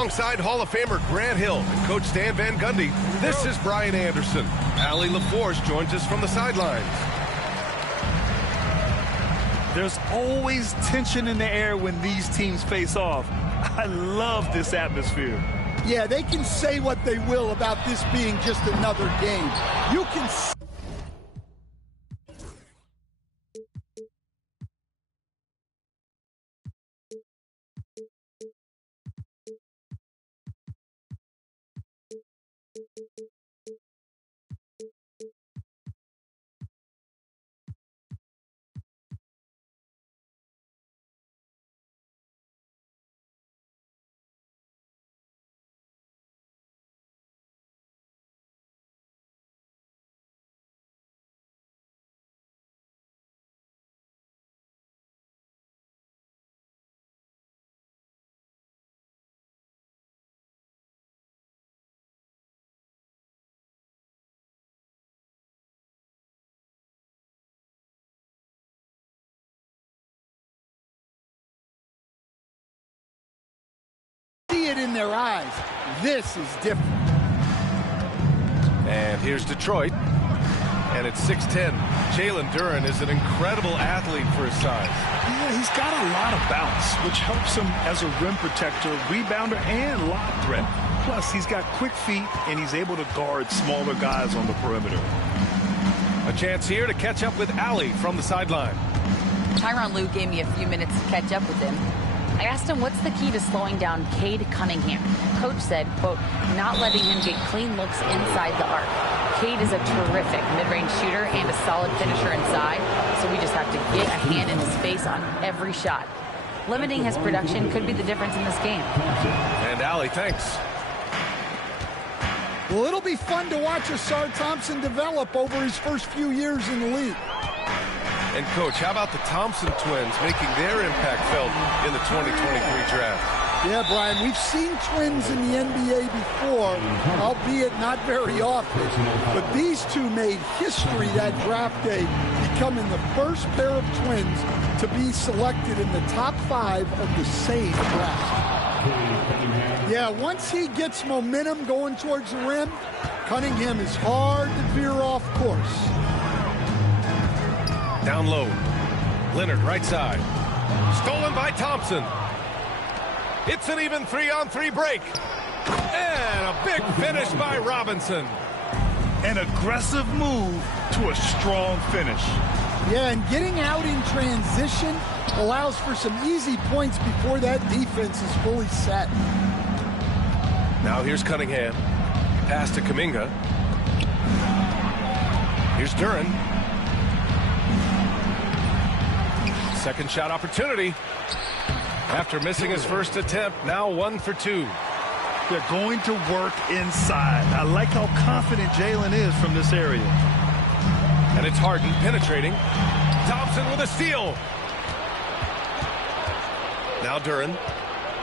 Alongside Hall of Famer Grant Hill and Coach Stan Van Gundy, this is Brian Anderson. Allie LaForce joins us from the sidelines. There's always tension in the air when these teams face off. I love this atmosphere. Yeah, they can say what they will about this being just another game. You can see it in their eyes. This is different. And here's Detroit. And it's 6'10". Jalen Duren is an incredible athlete for his size. Yeah, he's got a lot of bounce, which helps him as a rim protector, rebounder, and lob threat. Plus, he's got quick feet, and he's able to guard smaller guys on the perimeter. A chance here to catch up with Allie from the sideline. Tyronn Lue gave me a few minutes to catch up with him. I asked him what's the key to slowing down Cade Cunningham. Coach said, quote, not letting him get clean looks inside the arc. Cade is a terrific mid-range shooter and a solid finisher inside, so we just have to get a hand in his face on every shot. Limiting his production could be the difference in this game. And Allie, thanks. Well, it'll be fun to watch Asar Thompson develop over his first few years in the league. And, Coach, how about the Thompson twins making their impact felt in the 2023 draft? Yeah, Brian, we've seen twins in the NBA before, albeit not very often. But these two made history that draft day, becoming the first pair of twins to be selected in the top 5 of the same draft. Yeah, once he gets momentum going towards the rim, Cunningham is hard to veer off course. Down low. Leonard, right side. Stolen by Thompson. It's an even 3-on-3 break. And a big finish by Robinson. An aggressive move to a strong finish. Yeah, and getting out in transition allows for some easy points before that defense is fully set. Now here's Cunningham. Pass to Kuminga. Here's Duren. Second shot opportunity. After missing his first attempt, now 1 for 2. They're going to work inside. I like how confident Jalen is from this area. And it's Harden penetrating. Thompson with a steal. Now Duren.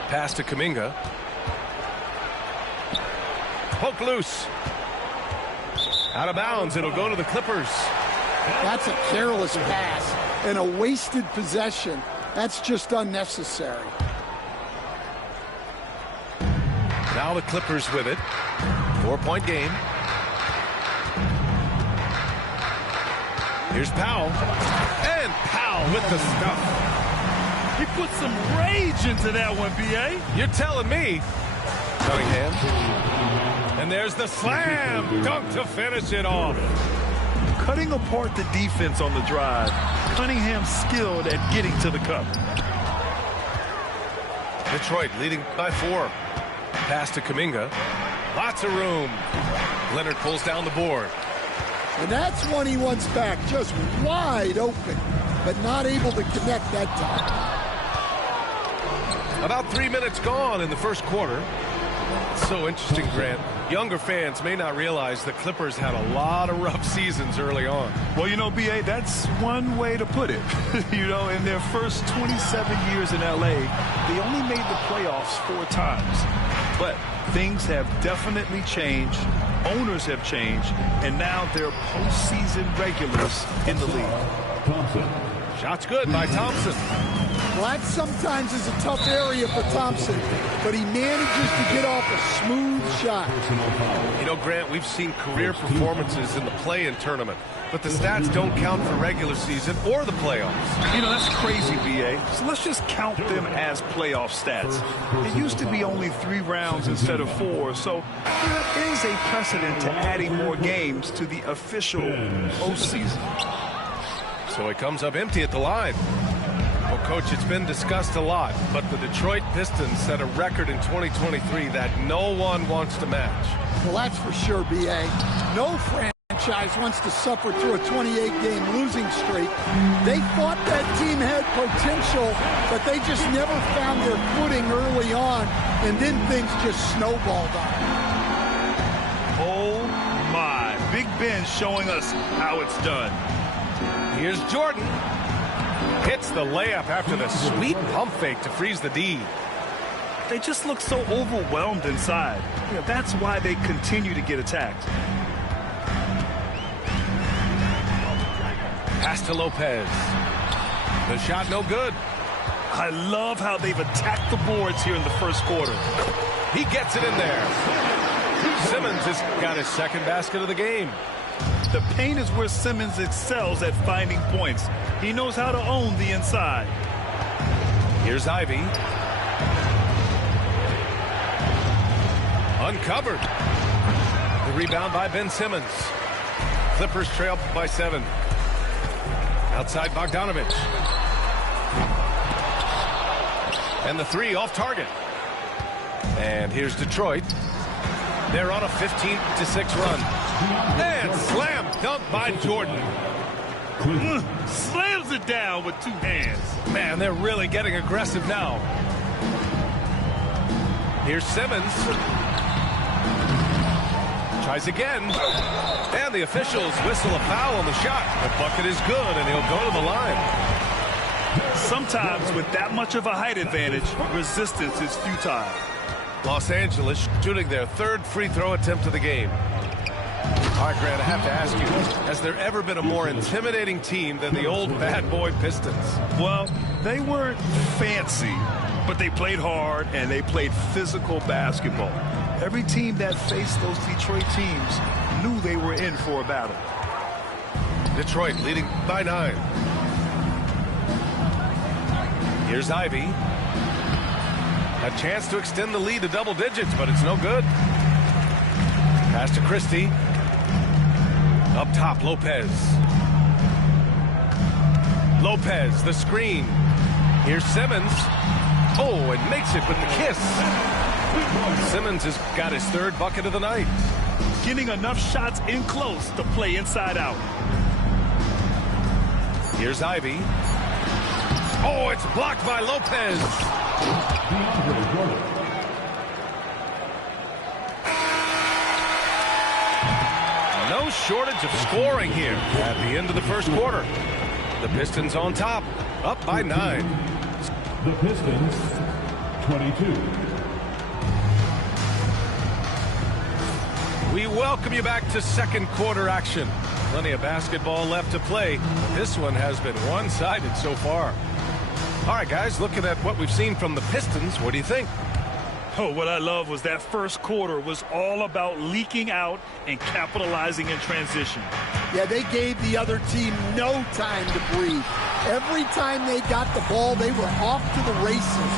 Pass to Kuminga. Poke loose. Out of bounds. It'll go to the Clippers. That's a careless pass and a wasted possession. That's just unnecessary. Now the Clippers with it. 4-point game. Here's Powell. And Powell with the stuff. He put some rage into that one, B.A. You're telling me. Cunningham. And there's the slam dunk to finish it off. Cutting apart the defense on the drive. Cunningham skilled at getting to the cup. Detroit leading by 4. Pass to Kuminga. Lots of room. Leonard pulls down the board. And that's one he wants back, just wide open, but not able to connect that time. About 3 minutes gone in the first quarter. So interesting, Grant. Younger fans may not realize the Clippers had a lot of rough seasons early on. Well, you know, B.A., that's one way to put it. You know, in their first 27 years in L.A., they only made the playoffs 4 times. But things have definitely changed. Owners have changed. And now they're postseason regulars in the league. Shot's good by Thompson. Well, that sometimes is a tough area for Thompson, but he manages to get off a smooth shot. You know, Grant, we've seen career performances in the play-in tournament, but the stats don't count for regular season or the playoffs. You know, that's crazy, B.A. So let's just count them as playoff stats. It used to be only 3 rounds instead of 4, so there is a precedent to adding more games to the official postseason. So it comes up empty at the line. Well, Coach, it's been discussed a lot, but the Detroit Pistons set a record in 2023 that no one wants to match. Well, that's for sure, B.A. No franchise wants to suffer through a 28-game losing streak. They thought that team had potential, but they just never found their footing early on, and then things just snowballed on them. Oh, my. Big Ben showing us how it's done. Here's Jordan. Hits the layup after the sweet pump fake to freeze the D. They just look so overwhelmed inside. You know, that's why they continue to get attacked. Pass to Lopez. The shot no good. I love how they've attacked the boards here in the first quarter. He gets it in there. Simmons has got his second basket of the game. The paint is where Simmons excels at finding points. He knows how to own the inside. Here's Ivy. Uncovered. The rebound by Ben Simmons. Clippers trail by 7. Outside Bogdanovich. And the 3 off target. And here's Detroit. They're on a 15-6 run. And slam dunk by Jordan. Slams it down with 2 hands. Man, they're really getting aggressive now. Here's Simmons. Tries again. And the officials whistle a foul on the shot. The bucket is good, and he'll go to the line. Sometimes with that much of a height advantage, resistance is futile. Los Angeles shooting their 3rd free throw attempt of the game. All right, Grant, I have to ask you, has there ever been a more intimidating team than the old bad boy Pistons? Well, they weren't fancy, but they played hard and they played physical basketball. Every team that faced those Detroit teams knew they were in for a battle. Detroit leading by 9. Here's Ivy. A chance to extend the lead to double digits, but it's no good. Pass to Christie. Up top, Lopez. Lopez, the screen. Here's Simmons. Oh, and makes it with the kiss. Simmons has got his 3rd bucket of the night. Getting enough shots in close to play inside out. Here's Ivy. Oh, it's blocked by Lopez. No shortage of scoring here at the end of the first quarter. The Pistons on top, up by 9. The Pistons, 22. We welcome you back to second quarter action. Plenty of basketball left to play. This one has been one-sided so far. All right, guys, looking at what we've seen from the Pistons, what do you think? Oh, what I love was that first quarter was all about leaking out and capitalizing in transition. Yeah, they gave the other team no time to breathe. Every time they got the ball, they were off to the races.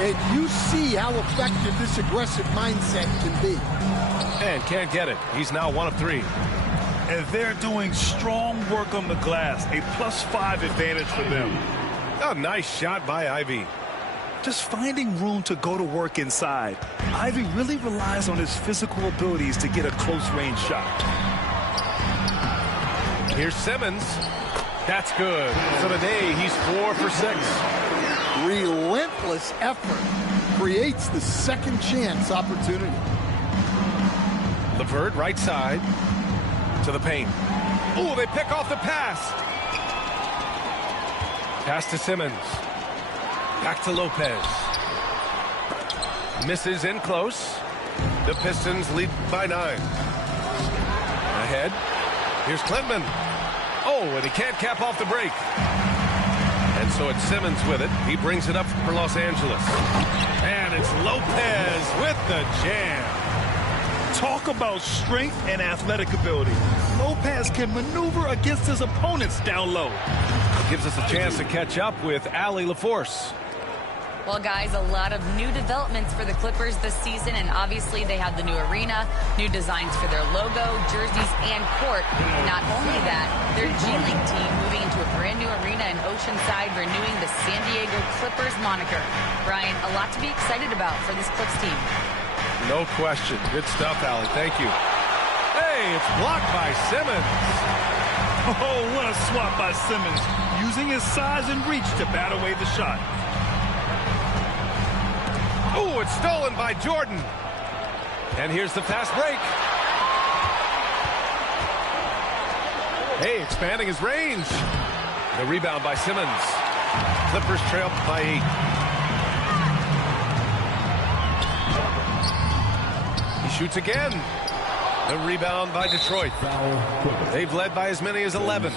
And you see how effective this aggressive mindset can be. And can't get it. He's now 1 of 3. And they're doing strong work on the glass, a +5 advantage for them. A nice shot by Ivy. Just finding room to go to work inside. Ivy really relies on his physical abilities to get a close-range shot. Here's Simmons. That's good. For the day, he's 4 for 6. Relentless effort creates the second chance opportunity. LeVert, right side, to the paint. Oh, they pick off the pass. Pass to Simmons. Back to Lopez. Misses in close. The Pistons lead by 9. Ahead. Here's Klintman. Oh, and he can't cap off the break. And so it's Simmons with it. He brings it up for Los Angeles. And it's Lopez with the jam. Talk about strength and athletic ability. Lopez can maneuver against his opponents down low. Gives us a chance to catch up with Allie LaForce. Well, guys, a lot of new developments for the Clippers this season, and obviously they have the new arena, new designs for their logo, jerseys, and court. Not only that, their G League team moving into a brand new arena in Oceanside, renewing the San Diego Clippers moniker. Brian, a lot to be excited about for this Clips team. No question. Good stuff, Allie. Thank you. Hey, it's blocked by Simmons. Oh, what a swat by Simmons, using his size and reach to bat away the shot. Oh, it's stolen by Jordan. And here's the fast break. Hey, expanding his range. The rebound by Simmons. Clippers trail by 8. He shoots again. The rebound by Detroit. They've led by as many as 11.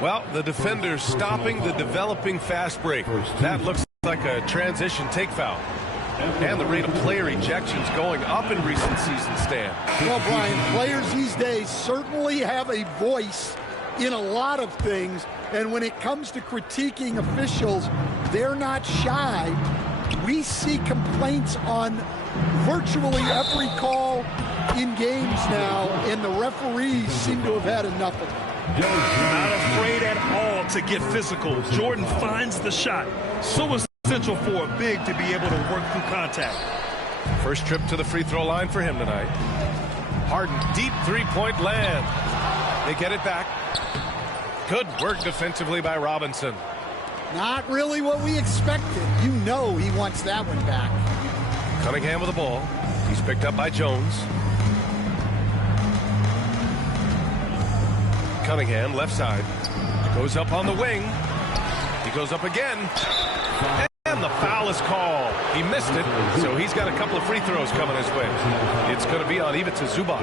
Well, the defenders stopping the developing fast break. That looks like a transition take foul. And the rate of player ejections going up in recent seasons, Stan. Well, Brian, players these days certainly have a voice in a lot of things, and when it comes to critiquing officials, they're not shy. We see complaints on virtually every call in games now, and the referees seem to have had enough of it. Not afraid at all to get physical. Jordan finds the shot. So is essential for a big to be able to work through contact. First trip to the free throw line for him tonight. Harden, deep three-point land. They get it back. Good work defensively by Robinson. Not really what we expected. You know he wants that one back. Cunningham with the ball. He's picked up by Jones. Cunningham, left side. Goes up on the wing. He goes up again. And the foul is called. He missed it, so he's got a couple of free throws coming his way. It's going to be on Ivica Zubac.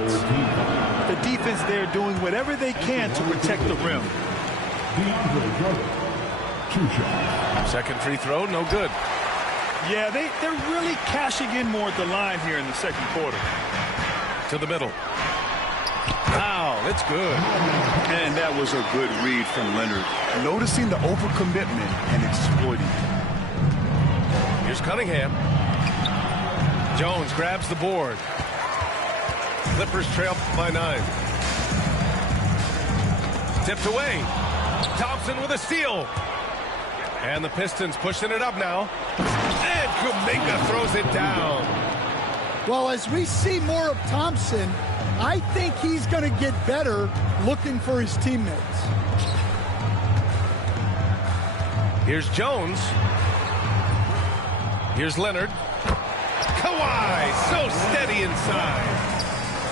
The defense there doing whatever they can to protect the rim. Second free throw, no good. Yeah, they're really cashing in more at the line here in the second quarter. To the middle. Wow, it's good. And that was a good read from Leonard. Noticing the overcommitment and exploiting it. Here's Cunningham. Jones grabs the board. Clippers trail by 9. Tipped away. Thompson with a steal. And the Pistons pushing it up now. And Kuminga throws it down. Well, as we see more of Thompson, I think he's going to get better looking for his teammates. Here's Jones. Here's Leonard. Kawhi, so steady inside.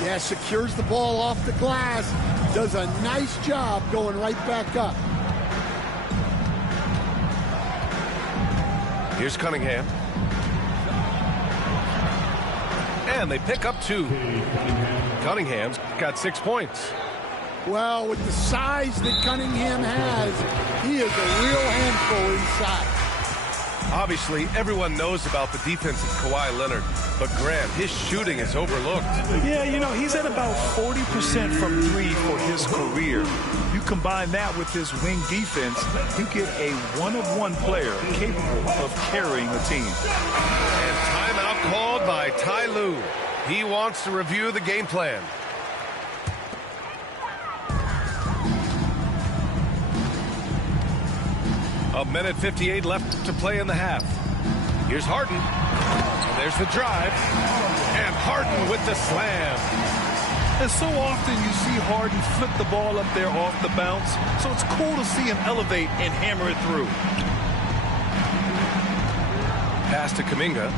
Yeah, secures the ball off the glass. Does a nice job going right back up. Here's Cunningham. And they pick up 2. Cunningham's got 6 points. Well, with the size that Cunningham has, he is a real handful inside. Obviously, everyone knows about the defense of Kawhi Leonard, but Grant, his shooting is overlooked. Yeah, you know, he's at about 40% from 3 for his career. You combine that with his wing defense, you get a one-of-one player capable of carrying a team. And timeout called by Ty Lue. He wants to review the game plan. A minute 58 left to play in the half. Here's Harden. And there's the drive. And Harden with the slam. And so often you see Harden flip the ball up there off the bounce, so it's cool to see him elevate and hammer it through. Pass to Kuminga.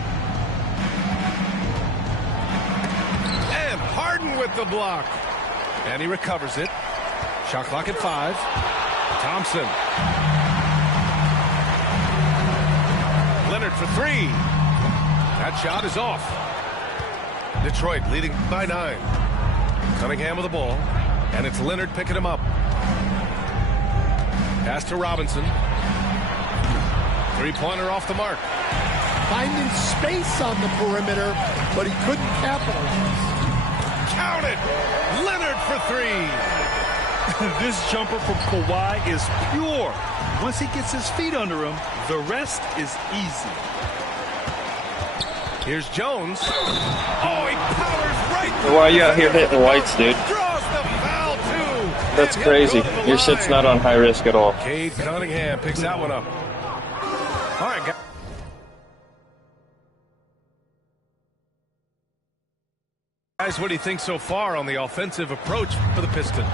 And Harden with the block. And he recovers it. Shot clock at 5. Thompson. Leonard for 3. That shot is off. Detroit leading by 9. Cunningham with the ball. And it's Leonard picking him up. Pass to Robinson. Three-pointer off the mark. Finding space on the perimeter, but he couldn't capitalize. Count it! Leonard for three. This jumper from Kawhi is pure. Once he gets his feet under him, the rest is easy. Here's Jones. Oh, he powers right through. Why are you out here hitting whites, dude? Draws the foul, too. That's And crazy. he'll go to the Your shit's line. not on high risk at all. Cade Cunningham picks that one up. All right, guys, what do you think so far on the offensive approach for the Pistons?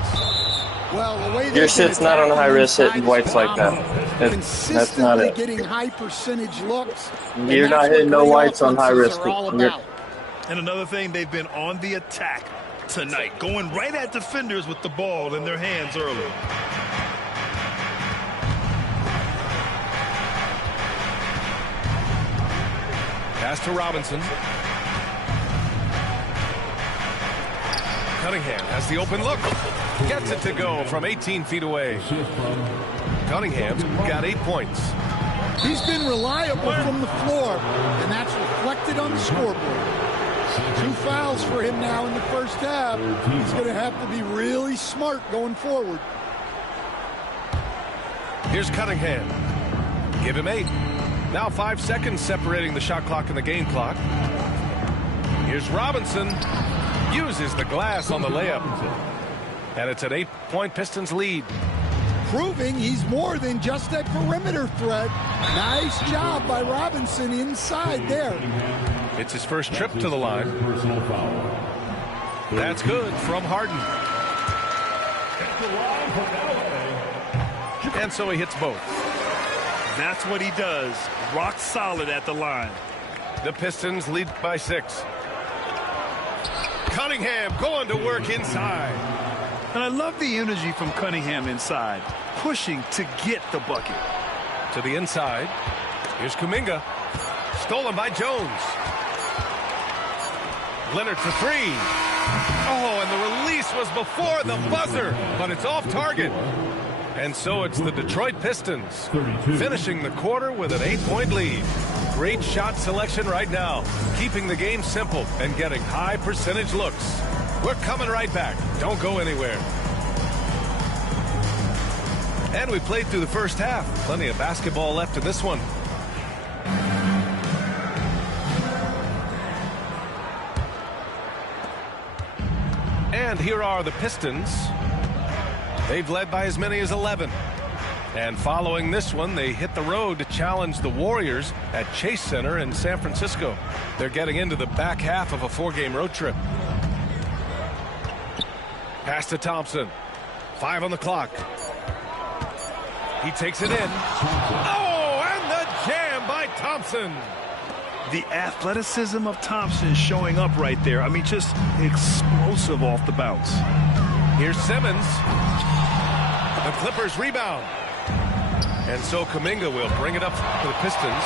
Well, the way Your shit's not on high risk hitting whites like that. That's not consistently it. getting high percentage looks. and You're that's not hitting what no great whites on high offenses risk. are all You're- about. And another thing, they've been on the attack tonight, going right at defenders with the ball in their hands early. Pass to Robinson. Cunningham has the open look. Gets it to go from 18 feet away. Cunningham's got 8 points. He's been reliable from the floor, and that's reflected on the scoreboard. 2 fouls for him now in the first half. He's going to have to be really smart going forward. Here's Cunningham. Give him 8. Now 5 seconds separating the shot clock and the game clock. Here's Robinson. Uses the glass on the layup. And it's an 8-point Pistons lead. Proving he's more than just a perimeter threat. Nice job by Robinson inside there. It's his first trip to the line. Personal foul. That's good from Harden. And so he hits both. That's what he does. Rock solid at the line. The Pistons lead by 6. Cunningham going to work inside. And I love the energy from Cunningham inside, pushing to get the bucket. To the inside. Here's Kuminga. Stolen by Jones. Leonard for 3. Oh, and the release was before the buzzer, but it's off target. And so it's the Detroit Pistons 32. finishing the quarter with an 8-point lead. Great shot selection right now, keeping the game simple and getting high percentage looks. We're coming right back. Don't go anywhere. And we played through the first half. Plenty of basketball left in this one. And here are the Pistons. They've led by as many as 11. And following this one, they hit the road to challenge the Warriors at Chase Center in San Francisco. They're getting into the back half of a 4-game road trip. Pass to Thompson. 5 on the clock. He takes it in. Oh, and the jam by Thompson. The athleticism of Thompson showing up right there. I mean, just explosive off the bounce. Here's Simmons. The Clippers rebound. And so Kuminga will bring it up to the Pistons.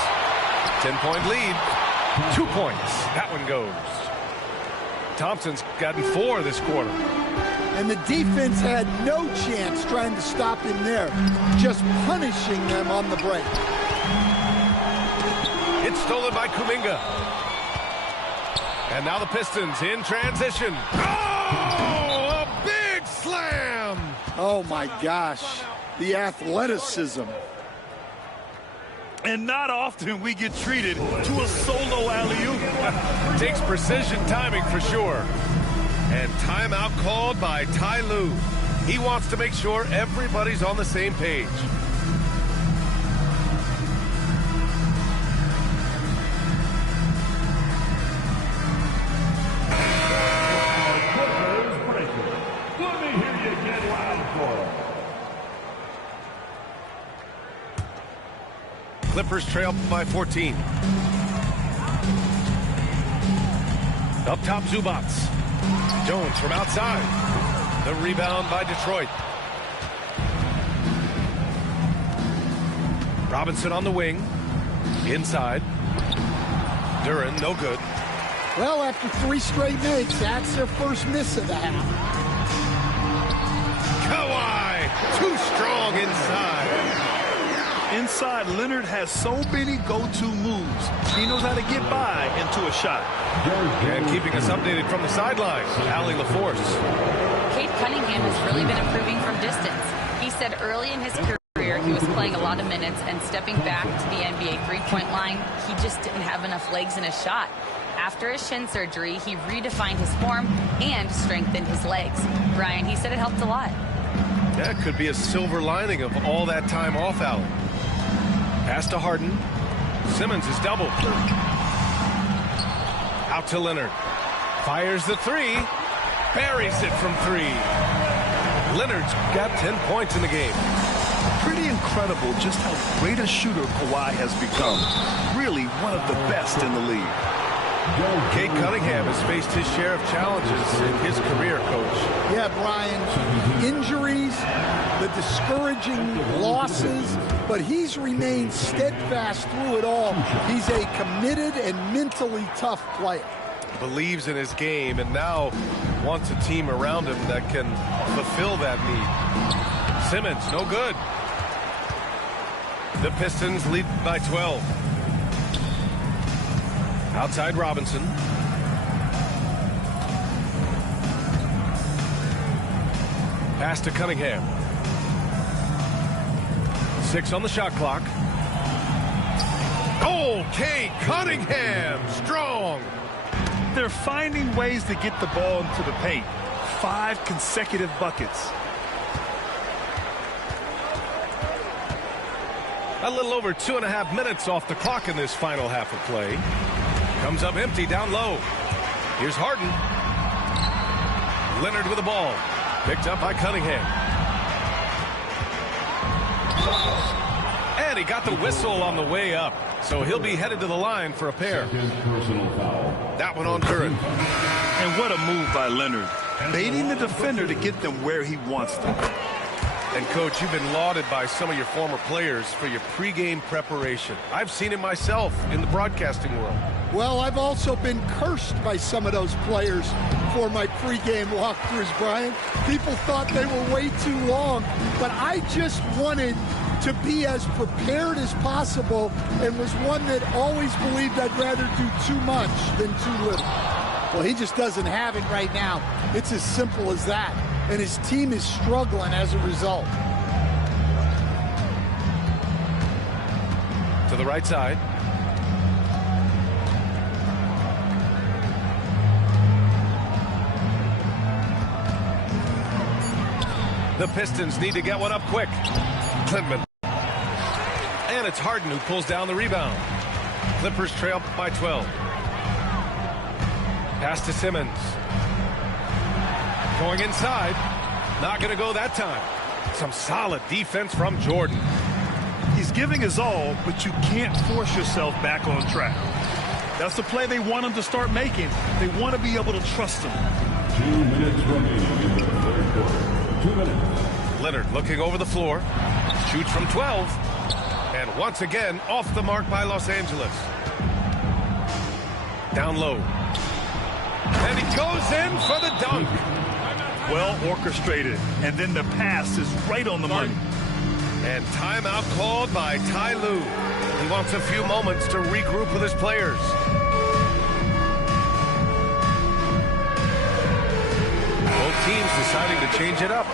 10-point lead. 2 points. That one goes. Thompson's gotten 4 this quarter. And the defense had no chance trying to stop him there. Just punishing them on the break. It's stolen by Kuminga. And now the Pistons in transition. Oh, a big slam. Oh, my gosh. The athleticism. And not often we get treated to a solo alley-oop. Takes precision timing for sure. And timeout called by Ty Lue. He wants to make sure everybody's on the same page. Let me hear you get loud for it. Clippers trail by 14. Up top, Zubats. Jones from outside. The rebound by Detroit. Robinson on the wing. Inside. Duran, no good. Well, after 3 straight makes, that's their first miss of the half. Kawhi, too strong inside. side, Leonard has so many go-to moves. He knows how to get by into a shot. And keeping us updated from the sidelines, Allie LaForce. Cade Cunningham has really been improving from distance. He said early in his career he was playing a lot of minutes and stepping back to the NBA three-point line, he just didn't have enough legs in his shot. After his shin surgery, he redefined his form and strengthened his legs. Brian, he said it helped a lot. That could be a silver lining of all that time off, Allen. Pass to Harden. Simmons is doubled. Out to Leonard. Fires the three. Buries it from three. Leonard's got 10 points in the game. Pretty incredible just how great a shooter Kawhi has become. Really one of the best in the league. Cade Cunningham has faced his share of challenges in his career, Coach. Yeah, Brian, injuries, the discouraging losses, but he's remained steadfast through it all. He's a committed and mentally tough player. Believes in his game and now wants a team around him that can fulfill that need. Simmons, no good. The Pistons lead by 12. Outside Robinson. Pass to Cunningham. 6 on the shot clock. Oh, Cade Cunningham, strong. They're finding ways to get the ball into the paint. 5 consecutive buckets. A little over 2.5 minutes off the clock in this final half of play. Comes up empty down low. Here's Harden. Leonard with the ball. Picked up by Cunningham. And he got the whistle on the way up. So he'll be headed to the line for a pair. That one on Curran. And what a move by Leonard. Baiting the defender to get them where he wants them. And, Coach, you've been lauded by some of your former players for your pregame preparation. I've seen it myself in the broadcasting world. Well, I've also been cursed by some of those players for my pregame walkthroughs, Brian. People thought they were way too long, but I just wanted to be as prepared as possible and was one that always believed I'd rather do too much than too little. Well, he just doesn't have it right now. It's as simple as that. And his team is struggling as a result. To the right side. The Pistons need to get one up quick. Clintman. And it's Harden who pulls down the rebound. Clippers trail by 12. Pass to Simmons. Going inside. Not going to go that time. Some solid defense from Jordan. He's giving his all, but you can't force yourself back on track. That's the play they want him to start making. They want to be able to trust him. 2 minutes remaining in the third quarter. 2 minutes. Leonard looking over the floor. Shoots from 12. And once again, off the mark by Los Angeles. Down low. And he goes in for the dunk. Well orchestrated. And then the pass is right on the money. And timeout called by Ty Lue. He wants a few moments to regroup with his players. Both teams deciding to change it up.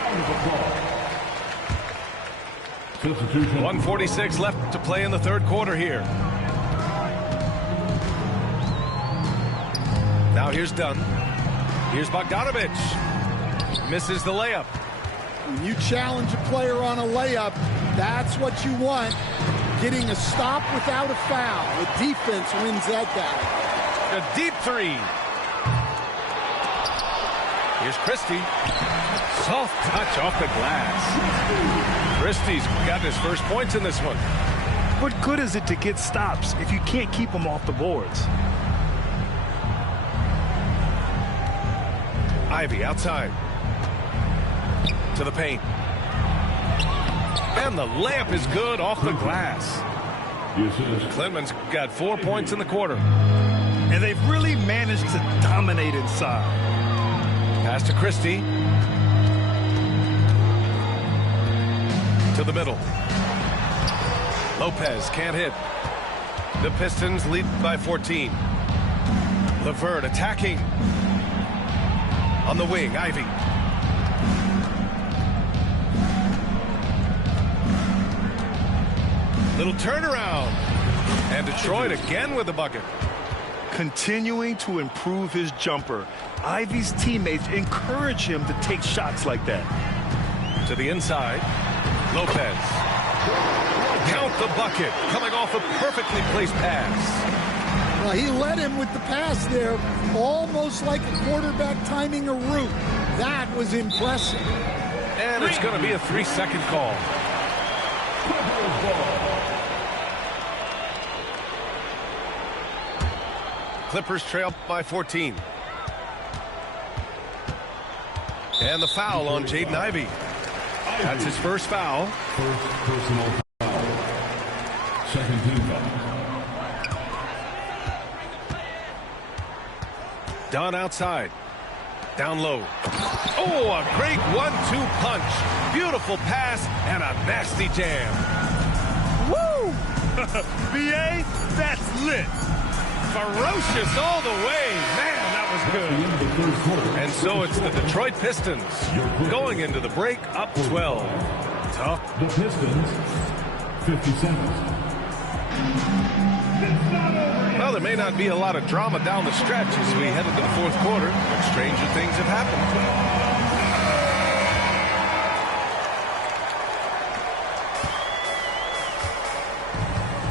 1:46 left to play in the third quarter here. Now here's Dunn. Here's Bogdanovic. Misses the layup. When you challenge a player on a layup, that's what you want. Getting a stop without a foul. The defense wins that battle. A deep three. Here's Christie. Soft touch off the glass. Christie's got his first points in this one. What good is it to get stops if you can't keep them off the boards? Ivy outside. To the paint. And the layup is good off the glass. Clemens got 4 points in the quarter. And they've really managed to dominate inside. Pass to Christie. To the middle. Lopez can't hit. The Pistons lead by 14. LeVert attacking. On the wing, Ivy. Little turnaround. And Detroit again with the bucket. Continuing to improve his jumper. Ivy's teammates encourage him to take shots like that. To the inside. Lopez. Count the bucket. Coming off a perfectly placed pass. Well, he led him with the pass there, almost like a quarterback timing a route. That was impressive. And it's going to be a 3-second call. Clippers trail by 14. And the foul on Jaden Ivey. That's his first foul. First personal foul. Second team foul. Dunn outside. Down low. Oh, a great 1-2 punch. Beautiful pass and a nasty jam. Woo! BA, that's lit. Ferocious all the way. Man, that was good. And so it's the Detroit Pistons going into the break up 12. Tough. The Pistons, 50 seconds. Well, there may not be a lot of drama down the stretch as we head into the fourth quarter, but stranger things have happened.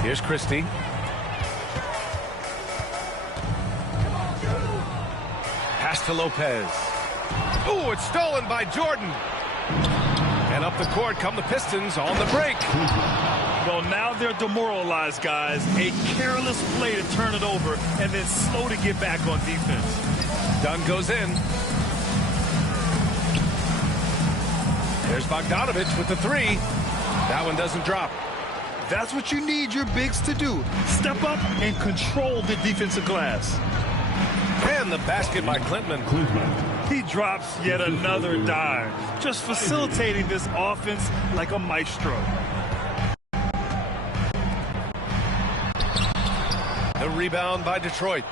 Here's Christie. Pass to Lopez. Oh, it's stolen by Jordan. And up the court come the Pistons on the break. Well, now they're demoralized, guys. A careless play to turn it over and then slow to get back on defense. Dunn goes in. There's Bogdanovich with the three. That one doesn't drop. That's what you need your bigs to do. Step up and control the defensive glass. And the basket by Klintman. He drops yet another dime, just facilitating this offense like a maestro. The rebound by Detroit.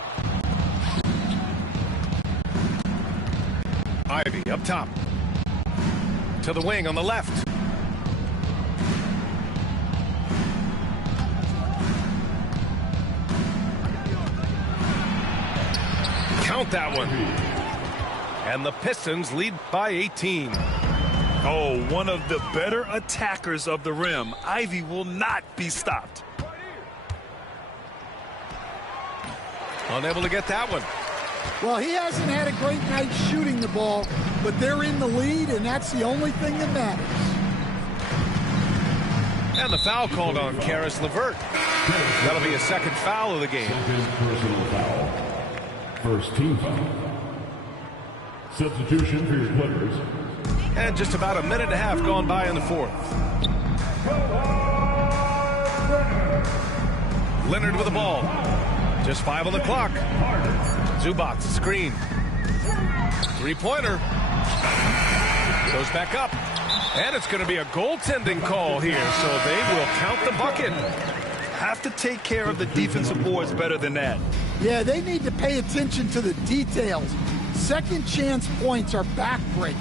Ivy up top. To the wing on the left. Count that one. And the Pistons lead by 18. Oh, one of the better attackers of the rim. Ivy will not be stopped. Unable to get that one. Well, he hasn't had a great night shooting the ball, but they're in the lead, and that's the only thing that matters. And the foul called on Caris LeVert. That'll be a second foul of the game. Second personal foul. First team foul. Substitution for your Clippers. And just about a minute and a half gone by in the fourth. Leonard with the ball. Just 5 on the clock. Zubac, screen. Three-pointer. Goes back up. And it's going to be a goaltending call here, so they will count the bucket. Have to take care of the defensive boards better than that. Yeah, they need to pay attention to the details. Second chance points are backbreakers.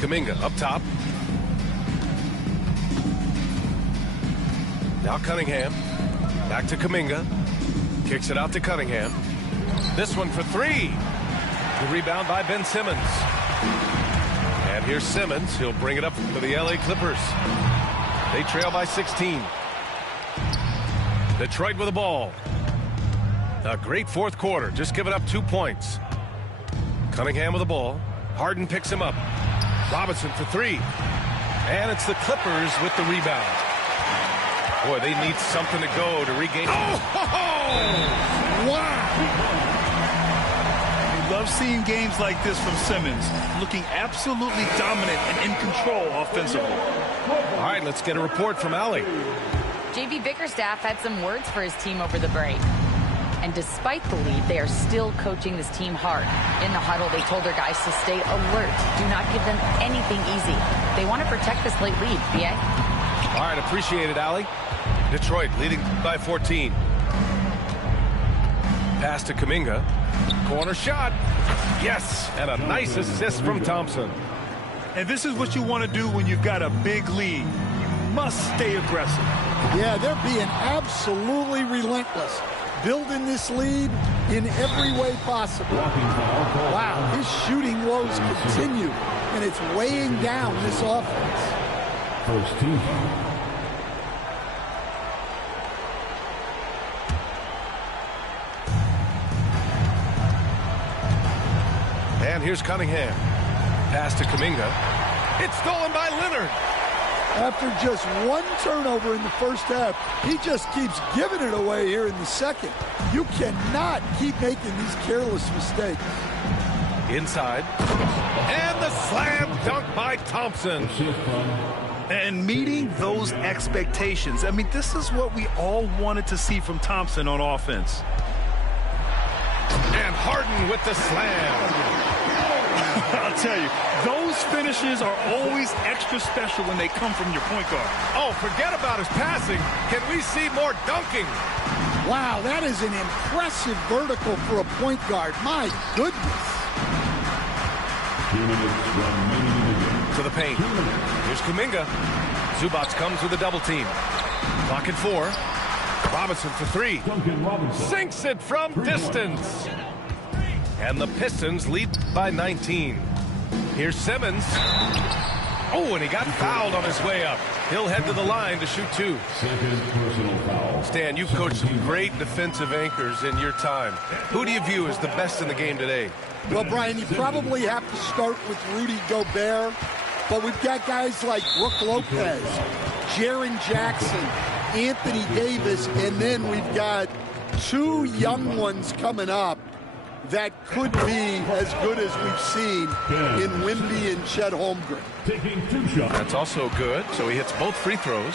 Kuminga up top. Now Cunningham. Back to Kuminga. Kicks it out to Cunningham. This one for three. The rebound by Ben Simmons. And here's Simmons. He'll bring it up for the LA Clippers. They trail by 16. Detroit with the ball. A great fourth quarter. Just giving up 2 points. Cunningham with the ball. Harden picks him up. Robinson for three. And it's the Clippers with the rebound. Boy, they need something to go to regain. Wow! We love seeing games like this from Simmons, looking absolutely dominant and in control offensively. All right, let's get a report from Allie. JB Bickerstaff had some words for his team over the break. And despite the lead, they are still coaching this team hard. In the huddle, they told their guys to stay alert. Do not give them anything easy. They want to protect this late lead, B.A. All right, appreciate it, Allie. Detroit leading by 14. Pass to Kuminga. Corner shot. Yes, and a nice assist from Thompson. And this is what you want to do when you've got a big lead. You must stay aggressive. Yeah, they're being absolutely relentless, building this lead in every way possible. Wow, his shooting woes continue, and it's weighing down this offense. First team. And here's Cunningham. Pass to Kuminga. It's stolen by Leonard. After just one turnover in the first half, he just keeps giving it away here in the second. You cannot keep making these careless mistakes. Inside. And the slam dunk by Thompson. And meeting those expectations. I mean, this is what we all wanted to see from Thompson on offense. And Harden with the slam. I'll tell you, those finishes are always extra special when they come from your point guard. Oh, forget about his passing. Can we see more dunking? Wow, that is an impressive vertical for a point guard. My goodness. 2 minutes remaining in the game. To the paint. Here's Kuminga. Zubac comes with a double team. Clock at 4. Robinson for 3. Duncan Robinson. Sinks it from distance. And the Pistons lead by 19. Here's Simmons. Oh, and he got fouled on his way up. He'll head to the line to shoot 2. Second personal foul. Stan, you've coached some great defensive anchors in your time. Who do you view as the best in the game today? Well, Brian, you probably have to start with Rudy Gobert, but we've got guys like Brook Lopez, Jaren Jackson, Anthony Davis, and then we've got 2 young ones coming up that could be as good as we've seen in Wemby and Chet Holmgren. Taking 2 shots. That's also good, so he hits both free throws.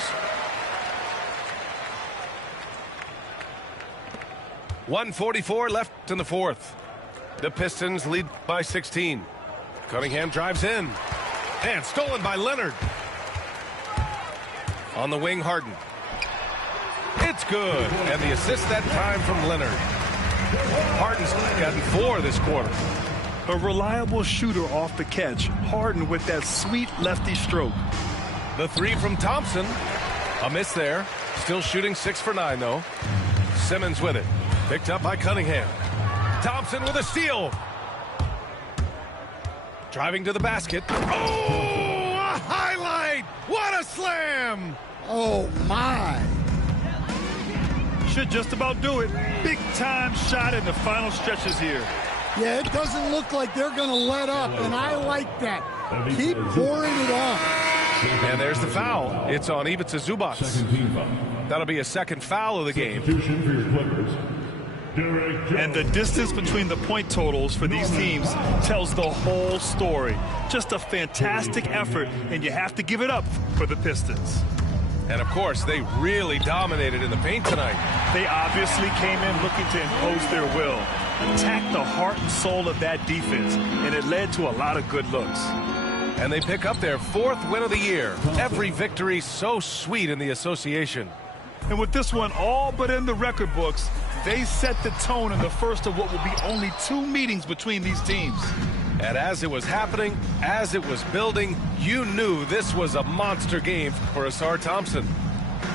1:44 left in the fourth. The Pistons lead by 16. Cunningham drives in. And stolen by Leonard. On the wing, Harden. It's good. And the assist that time from Leonard. Harden's gotten 4 this quarter. A reliable shooter off the catch. Harden with that sweet lefty stroke. The 3 from Thompson. A miss there. Still shooting 6 for 9, though. Simmons with it. Picked up by Cunningham. Thompson with a steal. Driving to the basket. Oh, a highlight! What a slam! Oh, my. Should just about do it. Big time shot in the final stretches here. Yeah, it doesn't look like they're going to let up, and I like that. Keep pouring it on. And there's the foul. It's on Ivica Zubac. Second team foul. That'll be a second foul of the game. Substitution for your Clippers. And the distance between the point totals for these teams tells the whole story. Just a fantastic effort, and you have to give it up for the Pistons. And, of course, they really dominated in the paint tonight. They obviously came in looking to impose their will, attack the heart and soul of that defense, and it led to a lot of good looks. And they pick up their 4th win of the year. Every victory so sweet in the association. And with this one all but in the record books, they set the tone in the first of what will be only 2 meetings between these teams. And as it was happening, as it was building, you knew this was a monster game for Asar Thompson.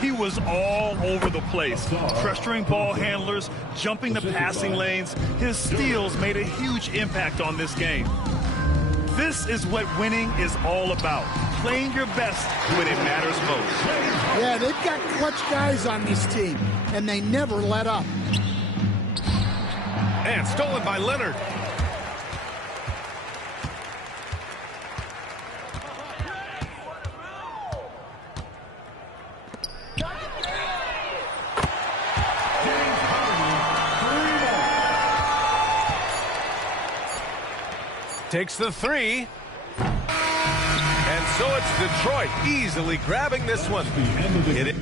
He was all over the place, pressuring ball handlers, jumping the passing lanes. His steals made a huge impact on this game. This is what winning is all about, playing your best when it matters most. Yeah, they've got clutch guys on this team, and they never let up. And stolen by Leonard. Takes the 3. And so it's Detroit easily grabbing this one. The end of the It